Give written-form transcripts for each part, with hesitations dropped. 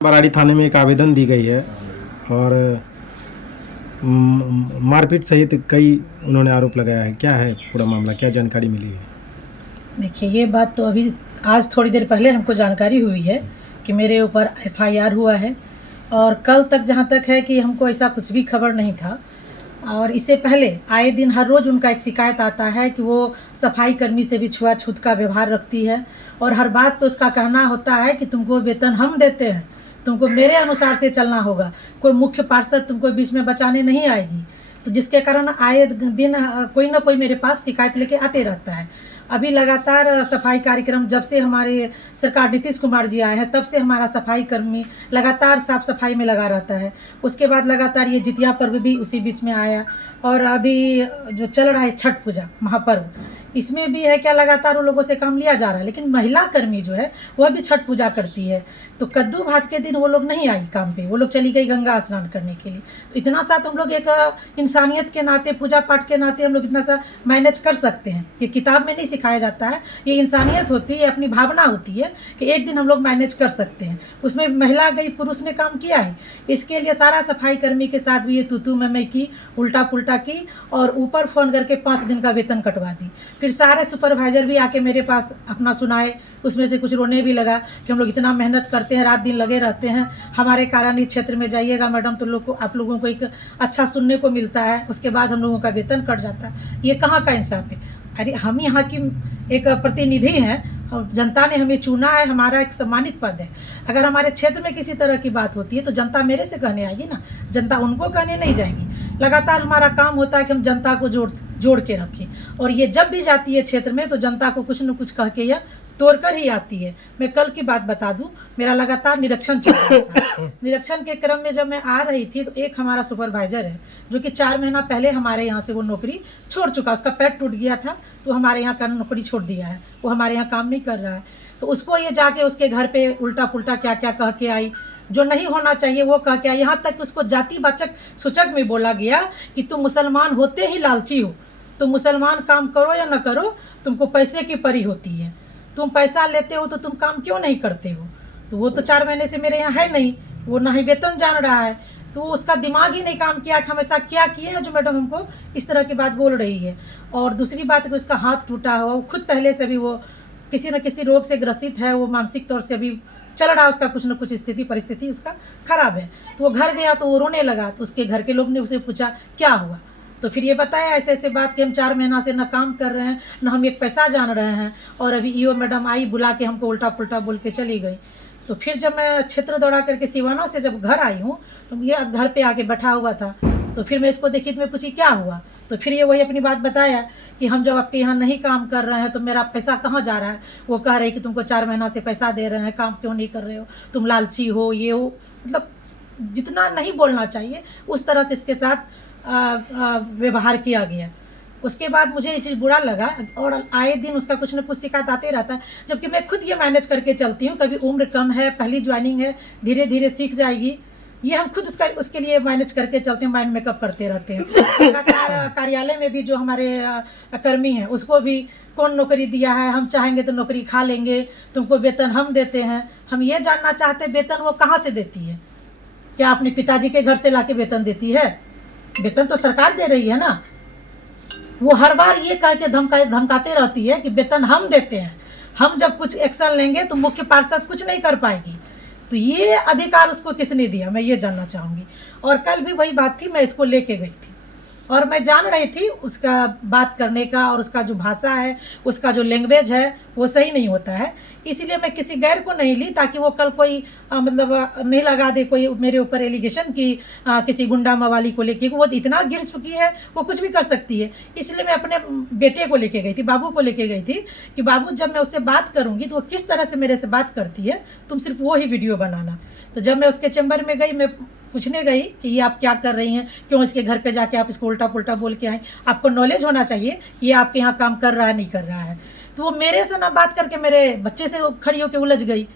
बराड़ी थाने में एक आवेदन दी गई है और मारपीट सहित कई उन्होंने आरोप लगाया है। क्या है पूरा मामला, क्या जानकारी मिली है? देखिए, ये बात तो अभी आज थोड़ी देर पहले हमको जानकारी हुई है कि मेरे ऊपर एफआईआर हुआ है और कल तक जहाँ तक है कि हमको ऐसा कुछ भी खबर नहीं था। और इससे पहले आए दिन हर रोज़ उनका एक शिकायत आता है कि वो सफाई कर्मी से भी छुआछूत का व्यवहार रखती है और हर बात पे उसका कहना होता है कि तुमको वेतन हम देते हैं, तुमको मेरे अनुसार से चलना होगा, कोई मुख्य पार्षद तुमको बीच में बचाने नहीं आएगी। तो जिसके कारण आए दिन कोई ना कोई मेरे पास शिकायत लेके आते रहता है। अभी लगातार सफाई कार्यक्रम जब से हमारे सरकार नीतीश कुमार जी आए हैं तब से हमारा सफाई कर्मी लगातार साफ सफाई में लगा रहता है। उसके बाद लगातार ये जितिया पर्व भी उसी बीच में आया और अभी जो चल रहा है छठ पूजा महापर्व, इसमें भी है क्या लगातार वो लोगों से काम लिया जा रहा है। लेकिन महिला कर्मी जो है वह भी छठ पूजा करती है, तो कद्दू भात के दिन वो लोग नहीं आई काम पे, वो लोग चली गई गंगा स्नान करने के लिए। तो इतना सा तो हम लोग एक इंसानियत के नाते, पूजा पाठ के नाते हम लोग इतना सा मैनेज कर सकते हैं। ये किताब में नहीं सिखाया जाता है, ये इंसानियत होती है, अपनी भावना होती है कि एक दिन हम लोग मैनेज कर सकते हैं। उसमें महिला गई, पुरुष ने काम किया है। इसके लिए सारा सफाई कर्मी के साथ भी ये तू मैं की, उल्टा पुल्टा की और ऊपर फ़ोन करके 5 दिन का वेतन कटवा दी। फिर सारे सुपरवाइज़र भी आके मेरे पास अपना सुनाए, उसमें से कुछ रोने भी लगा कि हम लोग इतना मेहनत करते हैं, रात दिन लगे रहते हैं, हमारे कारण इस क्षेत्र में जाइएगा मैडम तो लोग को, आप लोगों को एक अच्छा सुनने को मिलता है, उसके बाद हम लोगों का वेतन कट जाता है। ये कहाँ का इंसाफ है? अरे हम यहाँ की एक प्रतिनिधि हैं और जनता ने हमें चुना है, हमारा एक सम्मानित पद है। अगर हमारे क्षेत्र में किसी तरह की बात होती है तो जनता मेरे से कहने आएगी ना, जनता उनको कहने नहीं जाएगी। लगातार हमारा काम होता है कि हम जनता को जोड़ के रखें और ये जब भी जाती है क्षेत्र में तो जनता को कुछ न कुछ कह के या तोड़ कर ही आती है। मैं कल की बात बता दूं, मेरा लगातार निरीक्षण चल रहा था। निरीक्षण के क्रम में जब मैं आ रही थी तो एक हमारा सुपरवाइजर है जो कि 4 महीना पहले हमारे यहाँ से वो नौकरी छोड़ चुका, उसका पैर टूट गया था तो हमारे यहाँ का नौकरी छोड़ दिया है, वो हमारे यहाँ काम नहीं कर रहा है। तो उसको ये जाके उसके घर पे उल्टा पुल्टा क्या क्या कह के आई, जो नहीं होना चाहिए वो कह के आई। यहाँ तक उसको जातिवाचक सूचक में बोला गया कि तुम मुसलमान होते ही लालची हो, तुम मुसलमान काम करो या न करो, तुमको पैसे की परी होती है, तुम पैसा लेते हो तो तुम काम क्यों नहीं करते हो। तो वो तो 4 महीने से मेरे यहाँ है नहीं, वो ना ही वेतन जान रहा है, तो उसका दिमाग ही नहीं काम किया कि हम ऐसा क्या किए हैं जो मैडम हमको इस तरह की बात बोल रही है। और दूसरी बात है कि उसका हाथ टूटा हुआ, वो खुद पहले से भी वो किसी न किसी रोग से ग्रसित है, वो मानसिक तौर से अभी चल रहा है, उसका कुछ न कुछ स्थिति परिस्थिति उसका खराब है। तो वो घर गया तो वो रोने लगा, तो उसके घर के लोग ने उसे पूछा क्या हुआ, तो फिर ये बताया ऐसे ऐसे बात कि हम 4 महीना से न काम कर रहे हैं, न हम एक पैसा जान रहे हैं और अभी ईओ मैडम आई बुला के हमको उल्टा पुल्टा बोल के चली गई। तो फिर जब मैं क्षेत्र दौड़ा करके सिवाना से जब घर आई हूँ तो ये घर पे आके बैठा हुआ था, तो फिर मैं इसको देखी तो मैं पूछी क्या हुआ, तो फिर ये वही अपनी बात बताया कि हम जब आपके यहाँ नहीं काम कर रहे हैं तो मेरा पैसा कहाँ जा रहा है। वो कह रही कि तुमको 4 महीना से पैसा दे रहे हैं, काम क्यों नहीं कर रहे हो, तुम लालची हो, ये हो, मतलब जितना नहीं बोलना चाहिए उस तरह से इसके साथ व्यवहार किया गया। उसके बाद मुझे ये चीज़ बुरा लगा और आए दिन उसका कुछ न कुछ शिकायत आते रहता है, जबकि मैं खुद ये मैनेज करके चलती हूँ। कभी उम्र कम है, पहली ज्वाइनिंग है, धीरे धीरे सीख जाएगी, ये हम खुद उसके लिए मैनेज करके चलते हैं, माइंड मेकअप करते रहते हैं। कार्यालय में भी जो हमारे कर्मी हैं उसको भी कौन नौकरी दिया है, हम चाहेंगे तो नौकरी खा लेंगे, तुमको वेतन हम देते हैं। हम ये जानना चाहते हैं वेतन वो कहाँ से देती है, क्या अपने पिताजी के घर से ला के वेतन देती है? वेतन तो सरकार दे रही है ना। वो हर बार ये कह के धमकाते रहती है कि वेतन हम देते हैं, हम जब कुछ एक्शन लेंगे तो मुख्य पार्षद कुछ नहीं कर पाएगी। तो ये अधिकार उसको किसने दिया, मैं ये जानना चाहूँगी। और कल भी वही बात थी, मैं इसको लेके गई थी और मैं जान रही थी उसका बात करने का और उसका जो भाषा है, उसका जो लैंग्वेज है वो सही नहीं होता है, इसीलिए मैं किसी गैर को नहीं ली ताकि वो कल कोई मतलब नहीं लगा दे कोई मेरे ऊपर एलिगेशन कि किसी गुंडा मवाली को लेके, वो इतना गिर चुकी है वो कुछ भी कर सकती है। इसलिए मैं अपने बेटे को लेके गई थी, बाबू को लेके गई थी कि बाबू जब मैं उससे बात करूँगी तो वो किस तरह से मेरे से बात करती है, तुम सिर्फ वो ही वीडियो बनाना। तो जब मैं उसके चैम्बर में गई, मैं पूछने गई कि ये आप क्या कर रही हैं, क्यों इसके घर पे जाके आप इसको उल्टा पुल्टा बोल के आए, आपको नॉलेज होना चाहिए ये आपके यहाँ काम कर रहा है नहीं कर रहा है। तो वो मेरे से ना बात करके मेरे बच्चे से खड़ी होकर उलझ गई।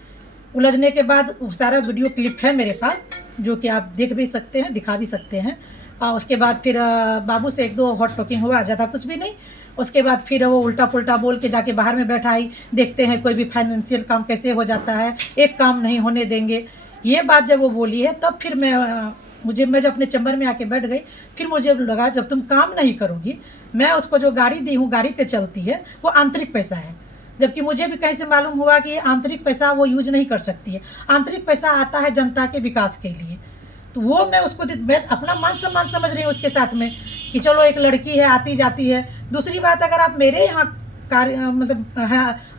उलझने के बाद सारा वीडियो क्लिप है मेरे पास जो कि आप देख भी सकते हैं, दिखा भी सकते हैं। उसके बाद फिर बाबू से 1-2 हॉट टॉकिंग हुआ, ज़्यादा कुछ भी नहीं। उसके बाद फिर वो उल्टा पुल्टा बोल के जाके बाहर में बैठा आई, देखते हैं कोई भी फाइनेंशियल काम कैसे हो जाता है, एक काम नहीं होने देंगे। ये बात जब वो बोली है तब फिर मैं जब अपने चैम्बर में आके बैठ गई, फिर मुझे लगा जब तुम काम नहीं करोगी, मैं उसको जो गाड़ी दी हूँ, गाड़ी पे चलती है, वो आंतरिक पैसा है। जबकि मुझे भी कहीं से मालूम हुआ कि आंतरिक पैसा वो यूज नहीं कर सकती है। आंतरिक पैसा आता है जनता के विकास के लिए। तो वो मैं उसको मैं अपना मान सम्मान समझ रही हूँ उसके साथ में, कि चलो एक लड़की है, आती जाती है। दूसरी बात, अगर आप मेरे यहाँ कार्य मतलब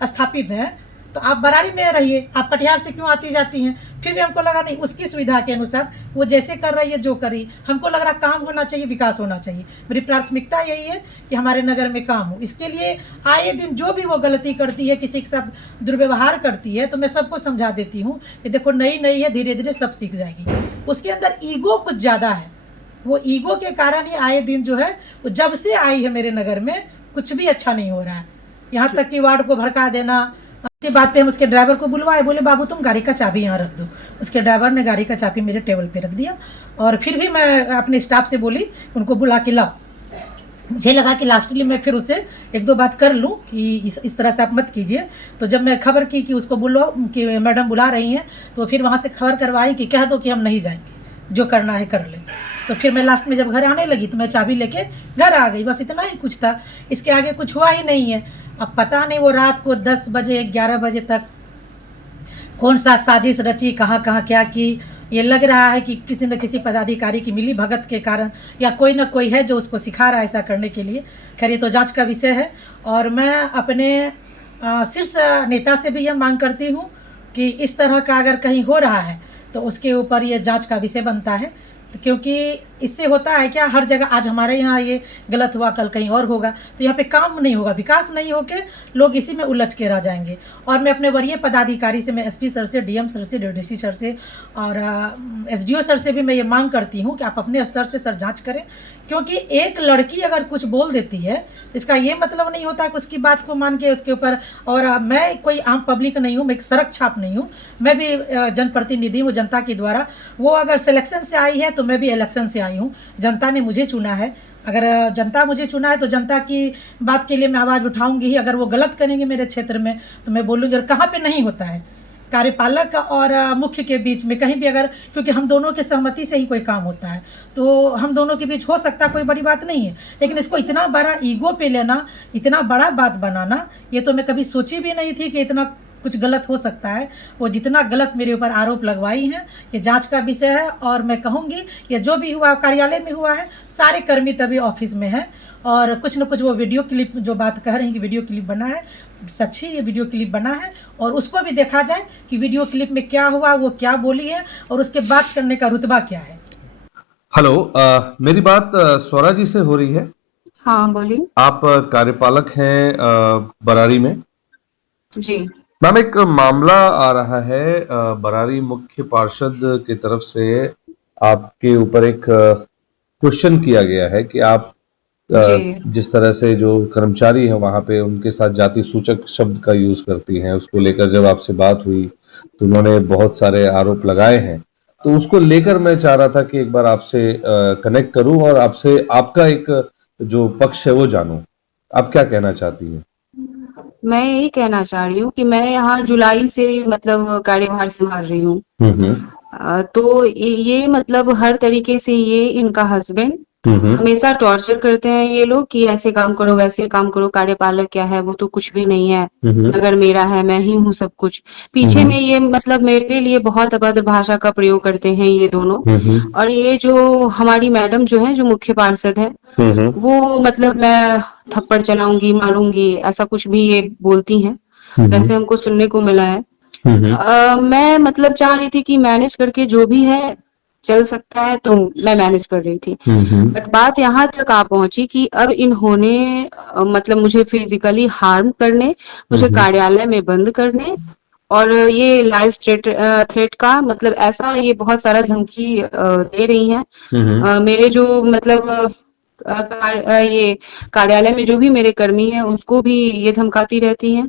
स्थापित हैं, तो आप बरारी में रहिए, आप कटिहार से क्यों आती जाती हैं? फिर भी हमको लगा नहीं, उसकी सुविधा के अनुसार वो जैसे कर रही है, जो कर रही है, हमको लग रहा काम होना चाहिए, विकास होना चाहिए। मेरी प्राथमिकता यही है कि हमारे नगर में काम हो। इसके लिए आए दिन जो भी वो गलती करती है, किसी के साथ दुर्व्यवहार करती है, तो मैं सबको समझा देती हूँ कि देखो नई नई है, धीरे धीरे सब सीख जाएगी। उसके अंदर ईगो कुछ ज़्यादा है। वो ईगो के कारण ही आए दिन जो है, वो जब से आई है मेरे नगर में कुछ भी अच्छा नहीं हो रहा है। यहाँ तक कि वार्ड को भड़का देना। इसी बात पे हम उसके ड्राइवर को बुलवाए, बोले बाबू तुम गाड़ी का चाबी यहाँ रख दो। उसके ड्राइवर ने गाड़ी का चाबी मेरे टेबल पे रख दिया। और फिर भी मैं अपने स्टाफ से बोली उनको बुला के लाओ। मुझे लगा कि लास्टली मैं फिर उससे एक दो बात कर लूँ कि इस तरह से आप मत कीजिए। तो जब मैं खबर की कि उसको बुलाओ, कि मैडम बुला रही हैं, तो फिर वहाँ से खबर करवाई कि कह दो कि हम नहीं जाएंगे, जो करना है कर लें। तो फिर मैं लास्ट में जब घर आने लगी तो मैं चाबी लेके घर आ गई। बस इतना ही कुछ था, इसके आगे कुछ हुआ ही नहीं है। अब पता नहीं वो रात को 10 बजे 11 बजे तक कौन सा साजिश रची, कहाँ कहाँ क्या की। ये लग रहा है कि किसी न किसी पदाधिकारी की मिली भगत के कारण, या कोई न कोई है जो उसको सिखा रहा है ऐसा करने के लिए। खैर ये तो जांच का विषय है। और मैं अपने शीर्ष नेता से भी यह मांग करती हूँ कि इस तरह का अगर कहीं हो रहा है तो उसके ऊपर ये जांच का विषय बनता है। क्योंकि इससे होता है क्या, हर जगह आज हमारे यहाँ ये गलत हुआ, कल कहीं और होगा, तो यहाँ पे काम नहीं होगा, विकास नहीं होके लोग इसी में उलझ के रह जाएंगे। और मैं अपने वरीय पदाधिकारी से, मैं एसपी सर से, डीएम सर से, डीडीसी सर से और एसडीओ सर से भी मैं ये मांग करती हूँ कि आप अपने स्तर से सर जांच करें। क्योंकि एक लड़की अगर कुछ बोल देती है तो इसका ये मतलब नहीं होता कि उसकी बात को मान के उसके ऊपर। और मैं कोई आम पब्लिक नहीं हूँ, मैं एक सड़क छाप नहीं हूँ, मैं भी जनप्रतिनिधि हूँ जनता के द्वारा। वो अगर सिलेक्शन से आई है तो मैं भी इलेक्शन से आई हूँ। जनता ने मुझे चुना है, अगर जनता मुझे चुना है तो जनता की बात के लिए मैं आवाज़ उठाऊंगी ही। अगर वो गलत करेंगे मेरे क्षेत्र में तो मैं बोलूँगी। और कहाँ पे नहीं होता है कार्यपालक और मुख्य के बीच में कहीं भी, अगर क्योंकि हम दोनों के सहमति से ही कोई काम होता है, तो हम दोनों के बीच हो सकता है, कोई बड़ी बात नहीं है। लेकिन इसको इतना बड़ा ईगो पे लेना, इतना बड़ा बात बनाना, ये तो मैं कभी सोची भी नहीं थी कि इतना कुछ गलत हो सकता है। वो जितना गलत मेरे ऊपर आरोप लगवाई हैं, ये जांच का विषय है। और मैं कहूँगी ये जो भी हुआ कार्यालय में हुआ है, सारे कर्मी तभी ऑफिस में हैं। और कुछ न कुछ वो वीडियो क्लिप जो बात कह रही हैं कि वीडियो क्लिप बना है, सच्ची ये वीडियो क्लिप बना है, और उसको भी देखा जाए कि वीडियो क्लिप में क्या हुआ, वो क्या बोली है और उसके बात करने का रुतबा क्या है। हेलो, मेरी बात स्वरा जी से हो रही है? हाँ बोलिए। आप कार्यपालक हैं बरारी में? जी। मैम, एक मामला आ रहा है बरारी मुख्य पार्षद की तरफ से आपके ऊपर एक क्वेश्चन किया गया है कि आप जिस तरह से जो कर्मचारी है वहां पे उनके साथ जाति सूचक शब्द का यूज करती हैं, उसको लेकर जब आपसे बात हुई तो उन्होंने बहुत सारे आरोप लगाए हैं। तो उसको लेकर मैं चाह रहा था कि एक बार आपसे कनेक्ट करूं और आपसे आपका एक जो पक्ष है वो जानूं। आप क्या कहना चाहती हैं? मैं यही कहना चाह रही हूँ कि मैं यहाँ जुलाई से मतलब कार्यभार संभाल रही हूँ। तो ये मतलब हर तरीके से ये इनका हस्बैंड हमेशा टॉर्चर करते हैं ये लोग कि ऐसे काम करो वैसे काम करो। कार्यपालक क्या है, वो तो कुछ भी नहीं है, नगर मेरा है, मैं ही हूँ सब कुछ। पीछे में ये मतलब मेरे लिए बहुत अभद्र भाषा का प्रयोग करते हैं ये दोनों। और ये जो हमारी मैडम जो है, जो मुख्य पार्षद है, वो मतलब मैं थप्पड़ चलाऊंगी, मारूंगी, ऐसा कुछ भी ये बोलती हैं। वैसे हमको सुनने को मिला है। मैं मतलब चाह रही थी कि मैनेज करके जो भी है चल सकता है तो मैं मैनेज कर रही थी। बट बात यहाँ तक आ पहुंची कि अब इन्होंने मतलब मुझे फिजिकली हार्म करने, मुझे कार्यालय में बंद करने और ये लाइव थ्रेट का मतलब ऐसा ये बहुत सारा धमकी दे रही हैं। मेरे जो मतलब ये कार्यालय में जो भी मेरे कर्मी हैं उसको भी ये धमकाती रहती हैं।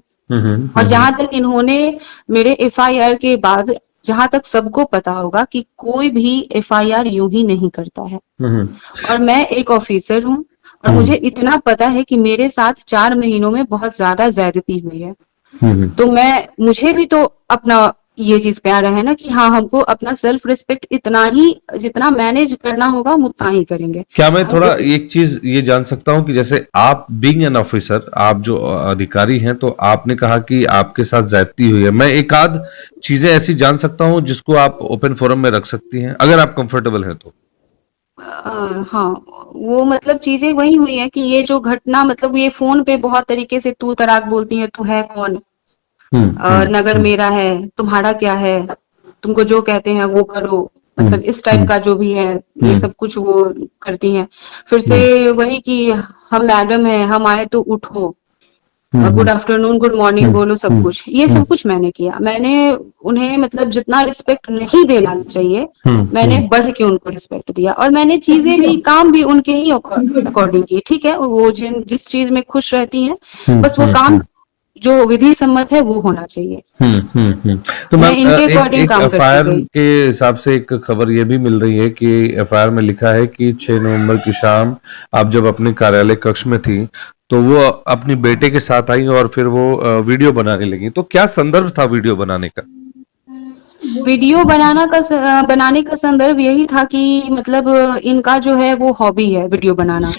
और जहां तक इन्होंने मेरे एफआईआर के बाद, जहां तक सबको पता होगा कि कोई भी एफआईआर यूं ही नहीं करता है। और मैं एक ऑफिसर हूं और मुझे इतना पता है कि मेरे साथ 4 महीनों में बहुत ज्यादा ज्यादती हुई है। तो मुझे भी तो अपना ये चीज पे आ रहा है ना कि हाँ हमको अपना सेल्फ रिस्पेक्ट इतना ही जितना मैनेज करना होगा हम उतना ही करेंगे। क्या मैं थोड़ा हमको एक चीज ये जान सकता हूँ कि जैसे आप बीइंग एन ऑफिसर, आप जो अधिकारी हैं, तो आपने कहा कि आपके साथ ज्यादती हुई है, मैं एक आध चीजें ऐसी जान सकता हूँ जिसको आप ओपन फोरम में रख सकती हैं अगर आप कंफर्टेबल हैं तो? हाँ, वो मतलब चीजें वही हुई है कि ये जो घटना मतलब ये फोन पे बहुत तरीके से तू तड़ाक बोलती है, तू है कौन, नगर मेरा है, तुम्हारा क्या है, तुमको जो कहते हैं वो करो, मतलब इस टाइप का जो भी है ये सब कुछ वो करती हैं। फिर से वही कि हम मैडम हैं, हम आए तो उठो, गुड आफ्टरनून गुड मॉर्निंग बोलो, सब कुछ ये सब कुछ मैंने किया। मैंने उन्हें मतलब जितना रिस्पेक्ट नहीं देना चाहिए मैंने बढ़ के उनको रिस्पेक्ट दिया, और मैंने चीजें भी काम भी उनके ही अकॉर्डिंग की। ठीक है, वो जिस चीज में खुश रहती हैं बस वो काम जो विधि सम्मत है वो होना चाहिए। तो मैं मैम इनके एक अकॉर्डिंग एक काम करती एफआईआर गई। के हिसाब से एक खबर ये भी मिल रही है कि एफआईआर में लिखा है कि 6 नवंबर की शाम आप जब अपने कार्यालय कक्ष में थी तो वो अपनी बेटे के साथ आई और फिर वो वीडियो बनाने लगी, तो क्या संदर्भ था वीडियो बनाने का? वीडियो बनाने का संदर्भ यही था कि मतलब इनका जो है वो हॉबी है वीडियो बनाना।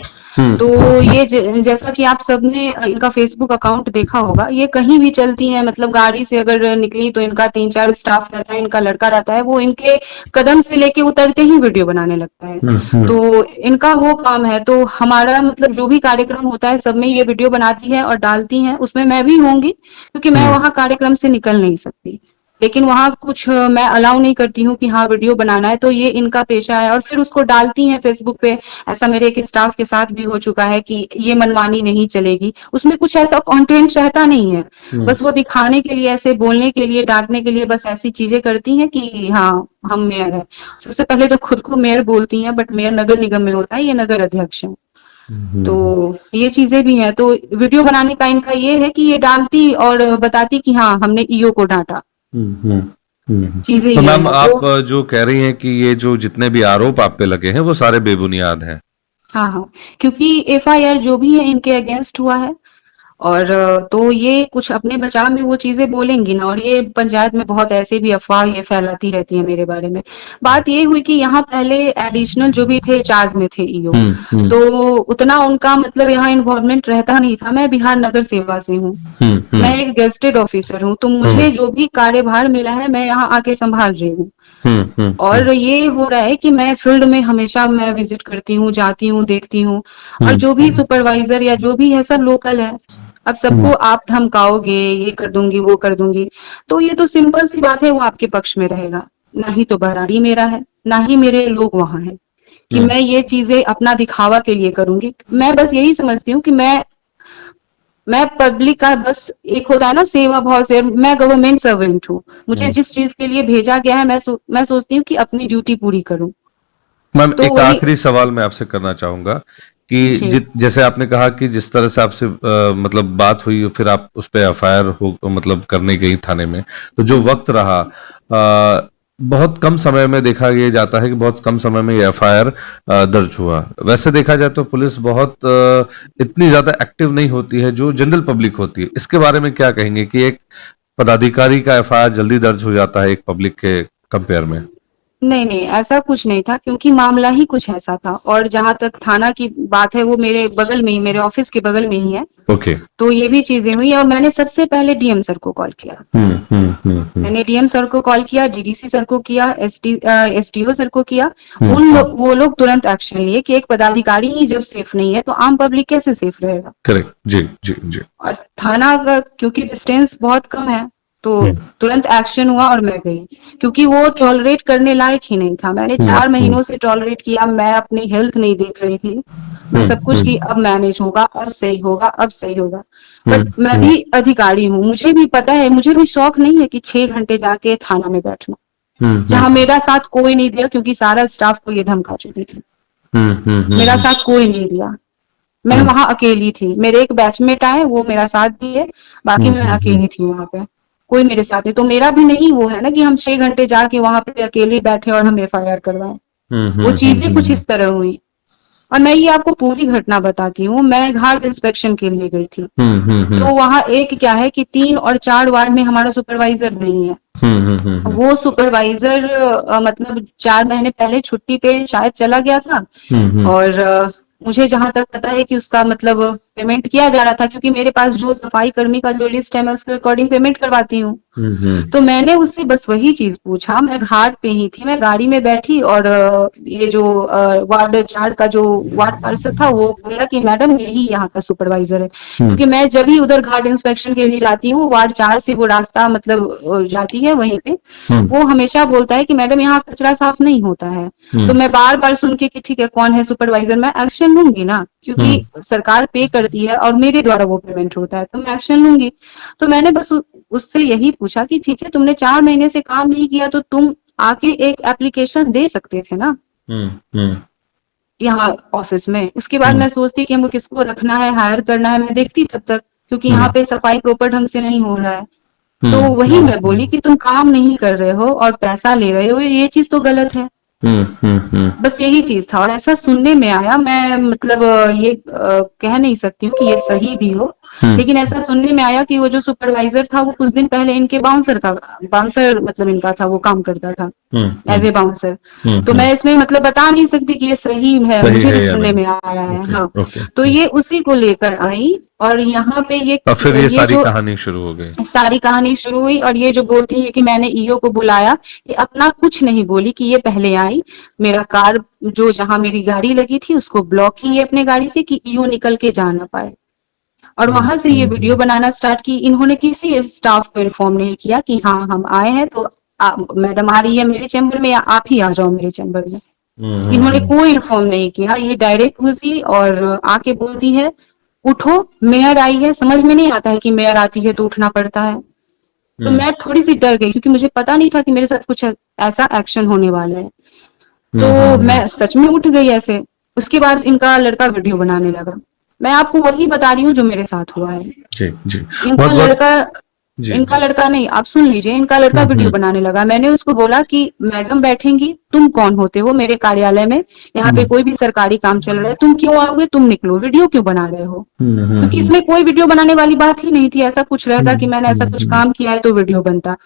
तो ये जैसा कि आप सबने इनका फेसबुक अकाउंट देखा होगा, ये कहीं भी चलती हैं, मतलब गाड़ी से अगर निकली तो इनका 3-4 स्टाफ रहता है, इनका लड़का रहता है, वो इनके कदम से लेके उतरते ही वीडियो बनाने लगता है। तो इनका वो काम है। तो हमारा मतलब जो भी कार्यक्रम होता है सब में ये वीडियो बनाती है और डालती हैं, उसमें मैं भी होंगी क्योंकि मैं वहां कार्यक्रम से निकल नहीं सकती। लेकिन वहां कुछ मैं अलाउ नहीं करती हूँ कि हाँ वीडियो बनाना है, तो ये इनका पेशा है और फिर उसको डालती हैं फेसबुक पे। ऐसा मेरे एक स्टाफ के साथ भी हो चुका है कि ये मनमानी नहीं चलेगी, उसमें कुछ ऐसा कंटेंट रहता नहीं है, बस वो दिखाने के लिए, ऐसे बोलने के लिए, डांटने के लिए बस ऐसी चीजें करती हैं कि हाँ हम मेयर है। सबसे पहले तो खुद को मेयर बोलती हैं, बट मेयर नगर निगम में होता है, ये नगर अध्यक्ष है। तो ये चीजें भी हैं। तो वीडियो बनाने का इनका ये है कि ये डालती और बताती कि हाँ हमने ईओ को डांटा, चीजें तो ये मैम है। आप तो जो कह रही हैं कि ये जो जितने भी आरोप आप पे लगे हैं वो सारे बेबुनियाद हैं? हाँ हाँ, क्योंकि एफआईआर जो भी है इनके अगेंस्ट हुआ है, और तो ये कुछ अपने बचाव में वो चीजें बोलेंगी ना, और ये पंचायत में बहुत ऐसे भी अफवाह ये फैलाती रहती है मेरे बारे में। बात ये हुई कि यहाँ पहले एडिशनल जो भी थे चार्ज में थे ईओ, तो उतना उनका मतलब यहाँ इन्वॉल्वमेंट रहता नहीं था। मैं बिहार नगर सेवा से हूँ, मैं एक गेस्टेड ऑफिसर हूँ, तो मुझे जो भी कार्यभार मिला है मैं यहाँ आके संभाल रही हूँ। और ये हो रहा है कि मैं फील्ड में हमेशा मैं विजिट करती हूँ, जाती हूँ, देखती हूँ, और जो भी सुपरवाइजर या जो भी है सब लोकल है। अब सबको आप धमकाओगे, ये कर दूंगी वो कर दूंगी, तो ये तो सिंपल सी बात है, वो आपके पक्ष में रहेगा। ना ही तो बरारी मेरा है, ना ही मेरे लोग वहां हैं कि मैं ये चीजें अपना दिखावा के लिए करूंगी। मैं बस यही समझती हूँ कि मैं पब्लिक का बस एक होता है ना सेवा भाव से, मैं गवर्नमेंट सर्वेंट हूँ, मुझे जिस चीज के लिए भेजा गया है मैं सोचती हूँ कि अपनी ड्यूटी पूरी करूँ। मैम तो एक वही आखिरी सवाल मैं आपसे करना चाहूंगा कि जी जैसे आपने कहा कि जिस तरह से आपसे मतलब बात हुई फिर आप उस पर एफआईआर हो मतलब करने गई थाने में, तो जो वक्त रहा बहुत कम समय में देखा ये जाता है कि बहुत कम समय में ये एफआईआर दर्ज हुआ। वैसे देखा जाए तो पुलिस बहुत इतनी ज्यादा एक्टिव नहीं होती है जो जनरल पब्लिक होती है। इसके बारे में क्या कहेंगे कि एक पदाधिकारी का एफआईआर जल्दी दर्ज हो जाता है एक पब्लिक के कंपेयर में? नहीं नहीं, ऐसा कुछ नहीं था क्योंकि मामला ही कुछ ऐसा था। और जहां तक थाना की बात है वो मेरे बगल में ही, मेरे ऑफिस के बगल में ही है। ओके। तो ये भी चीजें हुई और मैंने सबसे पहले डीएम सर को कॉल किया। मैंने डीएम सर को कॉल किया, डीडीसी सर को किया, एसडीओ सर को किया। वो लोग तुरंत एक्शन लिए कि एक पदाधिकारी ही जब सेफ नहीं है तो आम पब्लिक कैसे सेफ रहेगा। करेक्ट, जी जी जी। और थाना का क्योंकि डिस्टेंस बहुत कम है तो तुरंत एक्शन हुआ और मैं गई, क्योंकि वो टॉलरेट करने लायक ही नहीं था। मैंने 4 महीनों से टॉलरेट किया, मैं अपनी हेल्थ नहीं देख रही थी, मैं सब कुछ की अब मैनेज होगा, अब सही होगा, अब सही होगा। बट मैं भी अधिकारी हूँ, मुझे भी पता है, मुझे भी शौक नहीं है कि 6 घंटे जाके थाना में बैठना, जहाँ मेरा साथ कोई नहीं दिया क्योंकि सारा स्टाफ को ये धमका चुकी थी। मेरा साथ कोई नहीं दिया, मैं वहां अकेली थी। मेरे एक बैचमेट आए, वो मेरा साथ दिए, बाकी मैं अकेली थी वहां पे, कोई मेरे साथ नहीं। तो मेरा भी नहीं वो है ना कि हम 6 घंटे जाके वहां पे अकेले बैठे और हम एफआईआर करवाएं। वो चीजें कुछ इस तरह हुई। और मैं ये आपको पूरी घटना बताती हूँ। मैं घाट इंस्पेक्शन के लिए गई थी, तो वहाँ एक क्या है कि 3 और 4 वार्ड में हमारा सुपरवाइजर नहीं है। वो सुपरवाइजर मतलब 4 महीने पहले छुट्टी पे शायद चला गया था। और मुझे जहां तक पता है कि उसका मतलब पेमेंट किया जा रहा था, क्योंकि मेरे पास जो सफाई कर्मी का जो लिस्ट है मैं उसके अकॉर्डिंग पेमेंट करवाती हूँ। तो मैंने उससे बस वही चीज पूछा। मैं घाट पे ही थी, मैं गाड़ी में बैठी और ये जो वार्ड 4 का जो वार्ड पार्षद था वो बोला कि मैडम यही यहाँ का सुपरवाइजर है, क्योंकि मैं जब भी उधर घाट इंस्पेक्शन के लिए जाती हूँ वार्ड 4 से वो रास्ता मतलब जाती है वहीं पे, वो हमेशा बोलता है कि मैडम यहाँ कचरा साफ नहीं होता है। तो मैं बार बार सुन के कि ठीक है कौन है सुपरवाइजर, मैं एक्शन लूंगी ना, क्योंकि सरकार पे करती है और मेरे द्वारा वो पेमेंट होता है, तो मैं एक्शन लूंगी। तो मैंने बस उससे यही पूछा कि ठीक है तुमने 4 महीने से काम नहीं किया तो तुम आके एक एप्लीकेशन दे सकते थे ना यहाँ ऑफिस में। उसके बाद मैं सोचती कि हमको किसको रखना है, हायर करना है, मैं देखती तब तक, क्योंकि यहाँ पे सफाई प्रॉपर ढंग से नहीं हो रहा है। तो वही मैं बोली कि तुम काम नहीं कर रहे हो और पैसा ले रहे हो, ये चीज तो गलत है। बस यही चीज था। और ऐसा सुनने में आया, मैं मतलब ये कह नहीं सकती हूँ कि ये सही भी हो, लेकिन ऐसा सुनने में आया कि वो जो सुपरवाइजर था वो कुछ दिन पहले इनके बाउंसर मतलब इनका था, वो काम करता था एज ए बाउंसर। तो मैं इसमें मतलब बता नहीं सकती कि ये सही है, मुझे भी सुनने में आया है। हाँ, तो ये उसी को लेकर आई और यहाँ पे ये फिर ये सारी कहानी शुरू हो गई। सारी कहानी शुरू हुई। और ये जो बोलती है कि मैंने ईओ को बुलाया, ये अपना कुछ नहीं बोली कि ये पहले आई, मेरा कार जो जहां मेरी गाड़ी लगी थी उसको ब्लॉक की अपने गाड़ी से कि ईओ निकल के जा ना पाए। और वहां से ये वीडियो बनाना स्टार्ट की। इन्होंने किसी स्टाफ को इन्फॉर्म नहीं किया कि हाँ हम आए हैं, तो मैडम आ रही है मेरे चैम्बर में या आप ही आ जाओ मेरे चैम्बर में। इन्होंने कोई इन्फॉर्म नहीं किया। ये डायरेक्ट घुसी और आके बोलती है उठो, मेयर आई है। समझ में नहीं आता है कि मेयर आती है तो उठना पड़ता है। तो मैं थोड़ी सी डर गई, क्योंकि मुझे पता नहीं था कि मेरे साथ कुछ ऐसा एक्शन होने वाला है। तो मैं सच में उठ गई ऐसे। उसके बाद इनका लड़का वीडियो बनाने लगा। मैं आपको वही बता रही हूँ जो मेरे साथ हुआ है। जी जी। इनका लड़का नहीं, आप सुन लीजिए, इनका लड़का वीडियो बनाने लगा। मैंने उसको बोला कि मैडम बैठेंगी, तुम कौन होते हो मेरे कार्यालय में, यहाँ पे कोई भी सरकारी काम चल रहा है, तुम क्यों आओगे, तुम निकलो, वीडियो क्यों बना रहे हो। क्योंकि इसमें कोई वीडियो बनाने वाली बात ही नहीं थी। ऐसा कुछ रहता कि मैंने ऐसा कुछ काम किया है तो वीडियो बनता।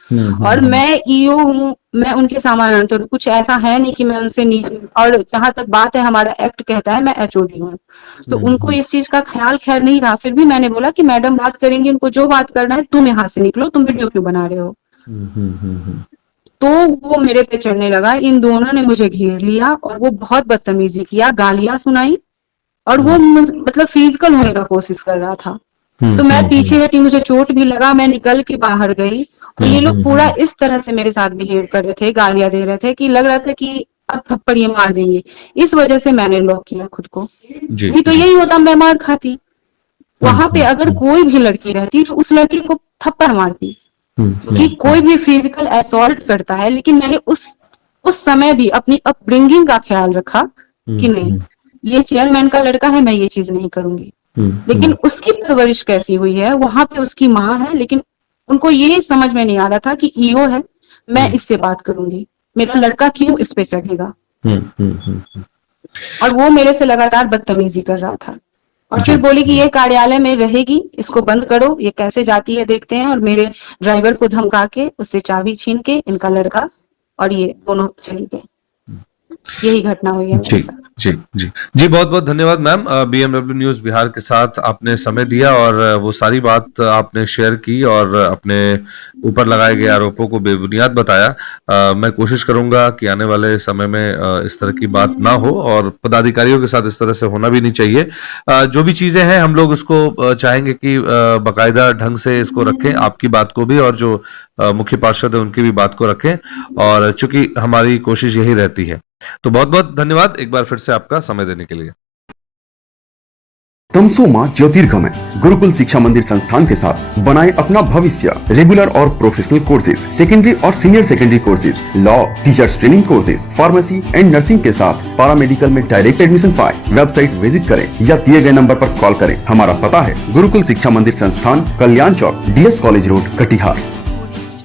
और मैं ईओ हूँ, मैं उनके सामान तो कुछ ऐसा है नहीं कि मैं उनसे नीचे। और जहां तक बात है, हमारा एक्ट कहता है मैं एचओडी हूँ, तो उनको इस चीज का ख्याल खैर नहीं रहा। फिर भी मैंने बोला कि मैडम बात करेंगी, उनको जो बात करना है, तुम यहाँ से निकलो, तुम वीडियो क्यों बना रहे हो। तो वो मेरे पे चढ़ने लगा। इन दोनों ने मुझे घेर लिया और वो बहुत बदतमीजी किया, गालियां सुनाई और वो मतलब फिजिकल होने का कोशिश कर रहा था। तो मैं पीछे हटी, मुझे चोट भी लगा, मैं निकल के बाहर गई। और ये लोग पूरा इस तरह से मेरे साथ बिहेव कर रहे थे, गालियां दे रहे थे कि लग रहा था कि अब थप्पड़ ये मार देंगे। इस वजह से मैंने लॉक किया खुद को। नहीं तो यही होता, मैं मार खाती। वहां पे अगर कोई भी लड़की रहती तो उस लड़की को थप्पड़ मारती, क्योंकि कोई भी फिजिकल असॉल्ट करता है। लेकिन मैंने उस समय भी अपनी अपब्रिंगिंग का ख्याल रखा कि नहीं, ये चेयरमैन का लड़का है, मैं ये चीज नहीं करूंगी। लेकिन उसकी परवरिश कैसी हुई है, वहां पे उसकी माँ है, लेकिन उनको ये समझ में नहीं आ रहा था कि ईओ है, मैं इससे बात करूंगी, मेरा लड़का क्यों इस पे चढ़ेगा। और वो मेरे से लगातार बदतमीजी कर रहा था। और फिर बोली कि ये कार्यालय में रहेगी, इसको बंद करो, ये कैसे जाती है देखते हैं। और मेरे ड्राइवर को धमका के उससे चाबी छीन के इनका लड़का और ये दोनों चली गए। यही घटना हुई है मेरे साथ। जी जी जी, बहुत बहुत धन्यवाद मैम। बीएमडब्ल्यू न्यूज बिहार के साथ आपने समय दिया और वो सारी बात आपने शेयर की और अपने ऊपर लगाए गए आरोपों को बेबुनियाद बताया। मैं कोशिश करूंगा कि आने वाले समय में इस तरह की बात ना हो और पदाधिकारियों के साथ इस तरह से होना भी नहीं चाहिए। जो भी चीजें हैं हम लोग उसको चाहेंगे कि बाकायदा ढंग से इसको रखें, आपकी बात को भी और जो मुख्य पार्षद है उनकी भी बात को रखें, और चूंकि हमारी कोशिश यही रहती है। तो बहुत बहुत धन्यवाद एक बार फिर से आपका समय देने के लिए। तमसोमा ज्योतिर्गमय गुरुकुल शिक्षा मंदिर संस्थान के साथ बनाए अपना भविष्य। रेगुलर और प्रोफेशनल कोर्सेज, सेकेंडरी और senior secondary courses, law, teachers training courses, pharmacy and nursing के साथ पैरामेडिकल में डायरेक्ट एडमिशन पाए। वेबसाइट विजिट करें या दिए गए नंबर पर कॉल करें। हमारा पता है गुरुकुल शिक्षा मंदिर संस्थान, कल्याण चौक, DS कॉलेज रोड, कटिहार।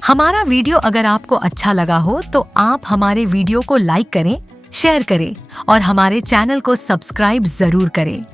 हमारा वीडियो अगर आपको अच्छा लगा हो तो आप हमारे वीडियो को लाइक करें, शेयर करें और हमारे चैनल को सब्सक्राइब जरूर करें।